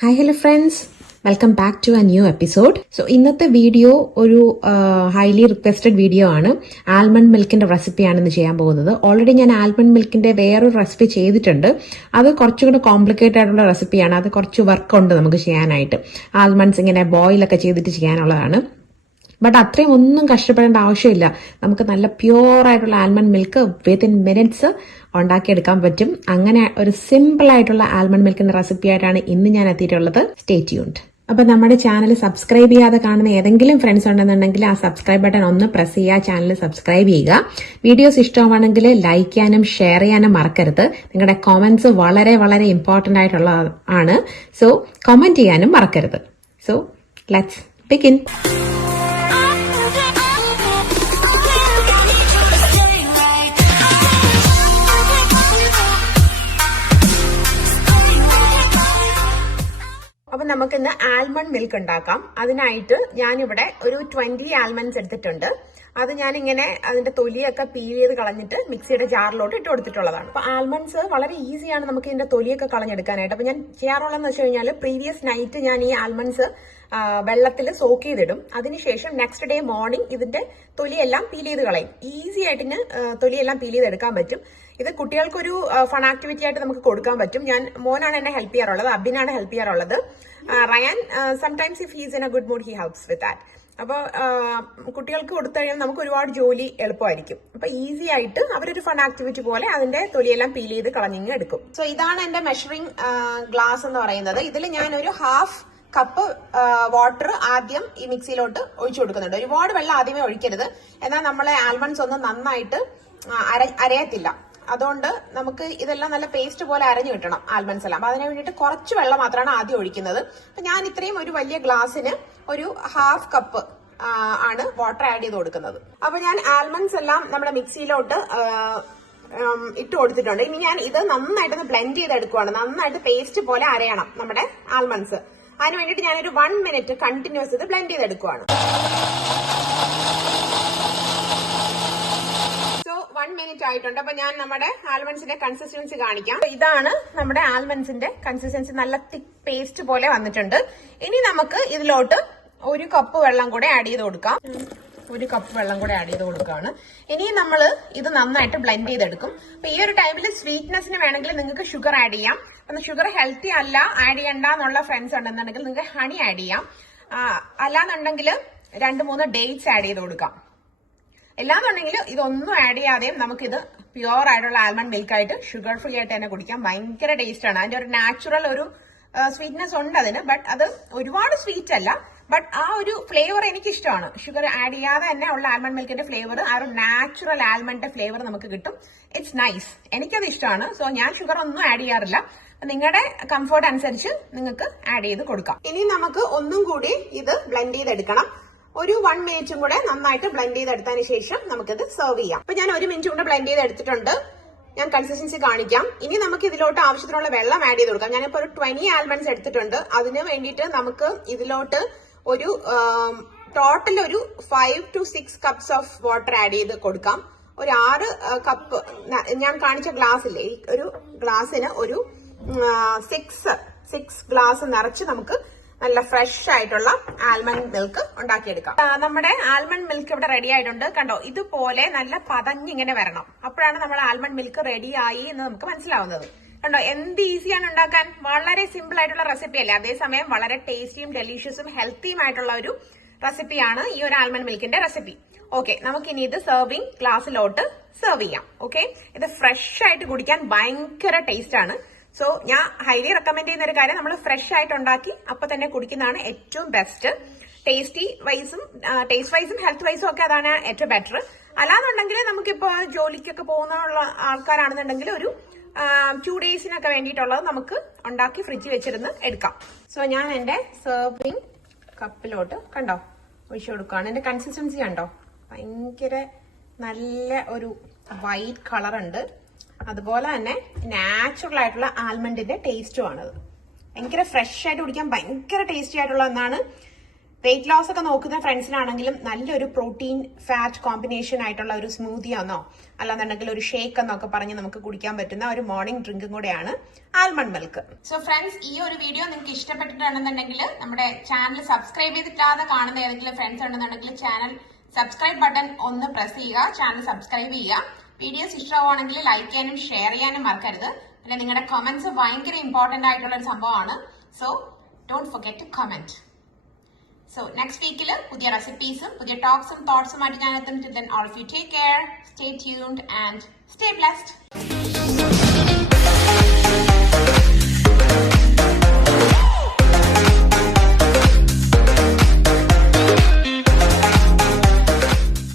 Hi, hello friends. Welcome back to a new episode. So, ഇന്നത്തെ video ഒരു highly requested video ആണ്. Almond മിൽക്കിന്റെ റെസിപ്പിയാണ് ഇന്ന് ചെയ്യാൻ പോകുന്നത്. ഓൾറെഡി ഞാൻ ആൽമണ്ട് മിൽക്കിന്റെ വേറൊരു റെസിപ്പി ചെയ്തിട്ടുണ്ട്. അത് കുറച്ചുകൂടി കോംപ്ലിക്കേറ്റഡ് ആയിട്ടുള്ള റെസിപ്പിയാണ്. അത് കുറച്ച് വർക്ക് ഉണ്ട് നമുക്ക് ചെയ്യാനായിട്ട്. ആൽമണ്ട്സ് ഇങ്ങനെ ബോയിലൊക്കെ ചെയ്തിട്ട് ചെയ്യാനുള്ളതാണ്. ബട്ട് അത്രയും ഒന്നും കഷ്ടപ്പെടേണ്ട ആവശ്യമില്ല. നമുക്ക് നല്ല പ്യൂർ ആയിട്ടുള്ള ആൽമണ്ട് മിൽക്ക് വിത്തിൻ മിനിറ്റ്സ് ഉണ്ടാക്കിയെടുക്കാൻ പറ്റും. അങ്ങനെ ഒരു സിമ്പിൾ ആയിട്ടുള്ള ആൽമണ്ട് മിൽക്കിന്റെ റെസിപ്പി ആയിട്ടാണ് ഇന്ന് ഞാൻ എത്തിയിട്ടുള്ളത്. Stay tuned. അപ്പൊ നമ്മുടെ ചാനൽ സബ്സ്ക്രൈബ് ചെയ്യാതെ കാണുന്ന ഏതെങ്കിലും ഫ്രണ്ട്സ് ഉണ്ടെന്നുണ്ടെങ്കിൽ ആ സബ്സ്ക്രൈബ് ബട്ടൺ ഒന്ന് പ്രസ് ചെയ്യുക, ചാനൽ സബ്സ്ക്രൈബ് ചെയ്യുക. വീഡിയോസ് ഇഷ്ടമാണെങ്കിൽ ലൈക്ക് ചെയ്യാനും ഷെയർ ചെയ്യാനും മറക്കരുത്. നിങ്ങളുടെ കമന്റ്സ് വളരെ വളരെ ഇമ്പോർട്ടന്റ് ആയിട്ടുള്ള ആണ്. സോ കമന്റ് ചെയ്യാനും മറക്കരുത്. So let's begin. അപ്പൊ നമുക്ക് ഇന്ന് ആൽമണ്ട് മിൽക്ക് ഉണ്ടാക്കാം. അതിനായിട്ട് ഞാനിവിടെ ഒരു 20 ആൽമണ്ട്സ് എടുത്തിട്ടുണ്ട്. അത് ഞാനിങ്ങനെ അതിന്റെ തൊലിയൊക്കെ പീൽ ചെയ്ത് കളഞ്ഞിട്ട് മിക്സിയുടെ ജാറിലോട്ട് ഇട്ട് കൊടുത്തിട്ടുള്ളതാണ്. അപ്പൊ ആൽമണ്ട്സ് വളരെ ഈസിയാണ് നമുക്ക് ഇതിന്റെ തൊലിയൊക്കെ കളഞ്ഞെടുക്കാനായിട്ട്. അപ്പൊ ഞാൻ ചെയ്യാറുള്ളതെന്ന് വെച്ച് കഴിഞ്ഞാൽ പ്രീവിയസ് നൈറ്റ് ഞാൻ ഈ ആൽമണ്ട്സ് വെള്ളത്തിൽ സോക്ക് ചെയ്തിടും. അതിനുശേഷം നെക്സ്റ്റ് ഡേ മോർണിംഗ് ഇതിന്റെ തൊലിയെല്ലാം പീൽ ചെയ്ത് കളയും. ഈസി ആയിട്ട് തൊലിയെല്ലാം പീൽ ചെയ്തെടുക്കാൻ പറ്റും. ഇത് കുട്ടികൾക്കൊരു ഫൺ ആക്ടിവിറ്റി ആയിട്ട് നമുക്ക് കൊടുക്കാൻ പറ്റും. ഞാൻ മോനാണ് എന്നെ ഹെൽപ്പ് ചെയ്യാറുള്ളത്, അബിനാണ് ഹെൽപ്പ് ചെയ്യാറുള്ളത്. Ryan sometimes if he's in a good mood he helps with that. അപ്പോൾ കുട്ടികൾക്ക് കൊടുത്തു കഴിഞ്ഞാൽ നമുക്ക് ഒരുപാട് ജോലി എളുപ്പമായിരിക്കും. അപ്പൊ ഈസി ആയിട്ട് അവരൊരു ഫൺ ആക്ടിവിറ്റി പോലെ അതിന്റെ തൊലിയെല്ലാം പീൽ ചെയ്ത് കളഞ്ഞിങ്ങ് എടുക്കും. സോ ഇതാണ് എന്റെ മെഷറിംഗ് ഗ്ലാസ് എന്ന് പറയുന്നത്. ഇതിൽ ഞാൻ ഒരു ഹാഫ് കപ്പ് വാട്ടർ ആദ്യം ഈ മിക്സിയിലോട്ട് ഒഴിച്ചു കൊടുക്കുന്നുണ്ട്. ഒരുപാട് വെള്ളം ആദ്യമേ ഒഴിക്കരുത്, എന്നാൽ നമ്മളെ ആൽമണ്ട്സ് ഒന്നും നന്നായിട്ട് അരയത്തില്ല. അതുകൊണ്ട് നമുക്ക് ഇതെല്ലാം നല്ല പേസ്റ്റ് പോലെ അരഞ്ഞു കിട്ടണം ആൽമണ്ട്സ് എല്ലാം. അപ്പൊ അതിന് വേണ്ടിയിട്ട് കുറച്ച് വെള്ളം മാത്രമാണ് ആദ്യം ഒഴിക്കുന്നത്. അപ്പൊ ഞാൻ ഇത്രയും ഒരു വലിയ ഗ്ലാസ്സിന് ഒരു ഹാഫ് കപ്പ് ആണ് വാട്ടർ ആഡ് ചെയ്ത് കൊടുക്കുന്നത്. അപ്പൊ ഞാൻ ആൽമണ്ട്സ് എല്ലാം നമ്മുടെ മിക്സിയിലോട്ട് ഇട്ട് കൊടുത്തിട്ടുണ്ട്. ഇനി ഞാൻ ഇത് നന്നായിട്ടൊന്ന് ബ്ലെൻഡ് ചെയ്തെടുക്കുവാണ്. നന്നായിട്ട് പേസ്റ്റ് പോലെ അരയണം നമ്മുടെ ആൽമണ്ട്സ്. അതിന് വേണ്ടിയിട്ട് ഞാനൊരു 1 മിനിറ്റ് കണ്ടിന്യൂസ് ഇത് ബ്ലെൻഡ് ചെയ്തെടുക്കുവാണ്. 1 മിനിറ്റ് ആയിട്ടുണ്ട്. അപ്പൊ ഞാൻ നമ്മുടെ ആൽമണ്ട്സിന്റെ കൺസിസ്റ്റൻസി കാണിക്കാം. ഇതാണ് നമ്മുടെ ആൽമണ്ട്സിന്റെ കൺസിസ്റ്റൻസി. നല്ല തിക്ക് പേസ്റ്റ് പോലെ വന്നിട്ടുണ്ട്. ഇനി നമുക്ക് ഇതിലോട്ട് ഒരു കപ്പ് വെള്ളം കൂടെ ആഡ് ചെയ്ത് കൊടുക്കാം. ഒരു കപ്പ് വെള്ളം കൂടെ ആഡ് ചെയ്ത് കൊടുക്കുകയാണ്. ഇനി നമ്മൾ ഇത് നന്നായിട്ട് ബ്ലെൻഡ് ചെയ്തെടുക്കും. അപ്പൊ ഈ ഒരു ടൈമിൽ സ്വീറ്റ്നെസ്സിന് വേണമെങ്കിൽ നിങ്ങൾക്ക് ഷുഗർ ആഡ് ചെയ്യാം. അപ്പൊ ഷുഗർ ഹെൽത്തി അല്ല, ആഡ് ചെയ്യണ്ട എന്നുള്ള ഫ്രണ്ട്സ് ഉണ്ടെന്നുണ്ടെങ്കിൽ നിങ്ങൾക്ക് ഹണി ആഡ് ചെയ്യാം. അല്ലാന്നുണ്ടെങ്കിൽ 2-3 ഡേറ്റ്സ് ആഡ് ചെയ്ത് കൊടുക്കാം. എല്ലാന്നുണ്ടെങ്കിൽ ഇതൊന്നും ആഡ് ചെയ്യാതെയും നമുക്കിത് പ്യുവർ ആയിട്ടുള്ള ആൽമണ്ട് മിൽക്ക് ആയിട്ട് ഷുഗർ ഫ്രീ ആയിട്ട് തന്നെ കുടിക്കാം. ഭയങ്കര ടേസ്റ്റ് ആണ്. അതിന്റെ ഒരു നാച്ചുറൽ ഒരു സ്വീറ്റ്നെസ് ഉണ്ട് അതിന്. ബട്ട് അത് ഒരുപാട് സ്വീറ്റ് അല്ല. ബട്ട് ആ ഒരു ഫ്ലേവർ എനിക്ക് ഇഷ്ടമാണ്. ഷുഗർ ആഡ് ചെയ്യാതെ തന്നെ ഉള്ള ആൽമണ്ട് മിൽക്കിന്റെ ഫ്ലേവർ, ആ ഒരു നാച്ചുറൽ ആൽമണ്ടിന്റെ ഫ്ലേവർ നമുക്ക് കിട്ടും. It's nice. എനിക്കത് ഇഷ്ടമാണ്. സോ ഞാൻ ഷുഗർ ഒന്നും ആഡ് ചെയ്യാറില്ല. നിങ്ങളുടെ കംഫർട്ട് അനുസരിച്ച് നിങ്ങൾക്ക് ആഡ് ചെയ്ത് കൊടുക്കാം. ഇനി നമുക്ക് ഒന്നും കൂടി ഇത് ബ്ലെൻഡ് ചെയ്തെടുക്കണം. ഒരു 1 മിനിറ്റും കൂടെ നന്നായിട്ട് ബ്ലെൻഡ് ചെയ്തെടുത്തതിന് ശേഷം നമുക്കിത് സെർവ് ചെയ്യാം. അപ്പൊ ഞാൻ 1 മിനിറ്റ് കൊണ്ട് ബ്ലെൻഡ് ചെയ്തെടുത്തിട്ടുണ്ട്. ഞാൻ കൺസിസ്റ്റൻസി കാണിക്കാം. ഇനി നമുക്ക് ഇതിലോട്ട് ആവശ്യത്തിനുള്ള വെള്ളം ആഡ് ചെയ്ത് കൊടുക്കാം. ഞാനിപ്പോ ഒരു 20 ആൽമണ്ട്സ് എടുത്തിട്ടുണ്ട്. അതിന് വേണ്ടിയിട്ട് നമുക്ക് ഇതിലോട്ട് ഒരു ടോട്ടൽ ഒരു 5 to 6 cups of water add ചെയ്ത് കൊടുക്കാം. ഒരു 6 കപ്പ് ഞാൻ കാണിച്ച ഗ്ലാസ്സില്ലേ, ഒരു ഗ്ലാസ്സിന് ഒരു 6 ഗ്ലാസ് നിറച്ച് നമുക്ക് നല്ല ഫ്രഷ് ആയിട്ടുള്ള ആൽമണ്ട് മിൽക്ക് ഉണ്ടാക്കിയെടുക്കാം. നമ്മുടെ ആൽമണ്ട് മിൽക്ക് ഇവിടെ റെഡി ആയിട്ടുണ്ട്. കണ്ടോ, ഇതുപോലെ നല്ല പതഞ്ഞിങ്ങനെ വരണം. അപ്പോഴാണ് നമ്മുടെ ആൽമണ്ട് മിൽക്ക് റെഡി ആയി എന്ന് നമുക്ക് മനസ്സിലാവുന്നത്. കണ്ടോ, എന്ത് ഈസിയാണ് ഉണ്ടാക്കാൻ. വളരെ സിമ്പിൾ ആയിട്ടുള്ള റെസിപ്പി അല്ലേ, അതേസമയം വളരെ ടേസ്റ്റിയും ഡെലീഷ്യസും ഹെൽത്തിയും ആയിട്ടുള്ള ഒരു റെസിപ്പിയാണ് ഈ ഒരു ആൽമണ്ട് മിൽക്കിന്റെ റെസിപ്പി. ഓക്കെ, നമുക്കിനി ഇത് സെർവിങ് ഗ്ലാസ്സിലോട്ട് സെർവ് ചെയ്യാം. ഓക്കെ, ഇത് ഫ്രഷ് ആയിട്ട് കുടിക്കാൻ ഭയങ്കര ടേസ്റ്റ് ആണ്. സോ ഞാൻ ഹൈലി റെക്കമെൻഡ് ചെയ്യുന്ന ഒരു കാര്യം, നമ്മൾ ഫ്രഷ് ആയിട്ട് ഉണ്ടാക്കി അപ്പൊ തന്നെ കുടിക്കുന്നതാണ് ഏറ്റവും ബെസ്റ്റ്. ടേസ്റ്റ് വൈസും ഹെൽത്ത് വൈസും ഒക്കെ അതാണ് ഏറ്റവും ബെറ്റർ. അല്ലാന്നുണ്ടെങ്കിൽ നമുക്കിപ്പോ ജോലിക്കൊക്കെ പോകുന്ന ആൾക്കാരാണെന്നുണ്ടെങ്കിൽ ഒരു 2 ഡേയ്സിനൊക്കെ വേണ്ടിയിട്ടുള്ളത് നമുക്ക് ഉണ്ടാക്കി ഫ്രിഡ്ജിൽ വെച്ചിരുന്ന് എടുക്കാം. സോ ഞാൻ എന്റെ സെർവിങ് കപ്പിലോട്ട് കണ്ടോ ഒഴിച്ചു കൊടുക്കുകയാണ്. എന്റെ കൺസിസ്റ്റൻസി കണ്ടോ, ഭയങ്കര നല്ല ഒരു വൈറ്റ് കളർ ഉണ്ട്. അതുപോലെ തന്നെ നാച്ചുറൽ ആയിട്ടുള്ള ആൽമണ്ടിന്റെ ടേസ്റ്റും ആണത്. ഭയങ്കര ഫ്രഷ് ആയിട്ട് കുടിക്കാൻ ഭയങ്കര ടേസ്റ്റി ആയിട്ടുള്ള ഒന്നാണ്. വെയിറ്റ് ലോസ് ഒക്കെ നോക്കുന്ന ഫ്രണ്ട്സിനാണെങ്കിലും നല്ലൊരു പ്രോട്ടീൻ ഫാറ്റ് കോമ്പിനേഷൻ ആയിട്ടുള്ള ഒരു സ്മൂത്തി ആണോ അല്ലാന്നുണ്ടെങ്കിൽ ഒരു ഷേക്ക് എന്നൊക്കെ പറഞ്ഞ് നമുക്ക് കുടിക്കാൻ പറ്റുന്ന ഒരു മോർണിംഗ് ഡ്രിങ്കും കൂടെയാണ് ആൽമണ്ട് മിൽക്ക്. സോ ഫ്രണ്ട്സ്, ഈ ഒരു വീഡിയോ നിങ്ങൾക്ക് ഇഷ്ടപ്പെട്ടിട്ടുണ്ടെന്നുണ്ടെങ്കിൽ നമ്മുടെ ചാനൽ സബ്സ്ക്രൈബ് ചെയ്തിട്ടില്ലാതെ കാണുന്ന ഏതെങ്കിലും ഫ്രണ്ട്സ് ഉണ്ടെന്നുണ്ടെങ്കിൽ ചാനൽ സബ്സ്ക്രൈബ് ബട്ടൺ ഒന്ന് പ്രസ് ചെയ്യുക, ചാനൽ സബ്സ്ക്രൈബ് ചെയ്യുക. വീഡിയോസ് ഇഷ്ടമാവുകയാണെങ്കിൽ ലൈക്ക് ചെയ്യാനും ഷെയർ ചെയ്യാനും മറക്കരുത്. പിന്നെ നിങ്ങളുടെ കമന്റ്സ് ഭയങ്കര ഇമ്പോർട്ടന്റ് ആയിട്ടുള്ള ഒരു സംഭവമാണ്. So don't forget to comment. So next week പുതിയ റെസിപ്പീസും പുതിയ ടോക്സും തോട്ട്സും ആയിട്ട് ഞാൻ എത്തും. Till then, all of you take care, stay tuned and stay blessed.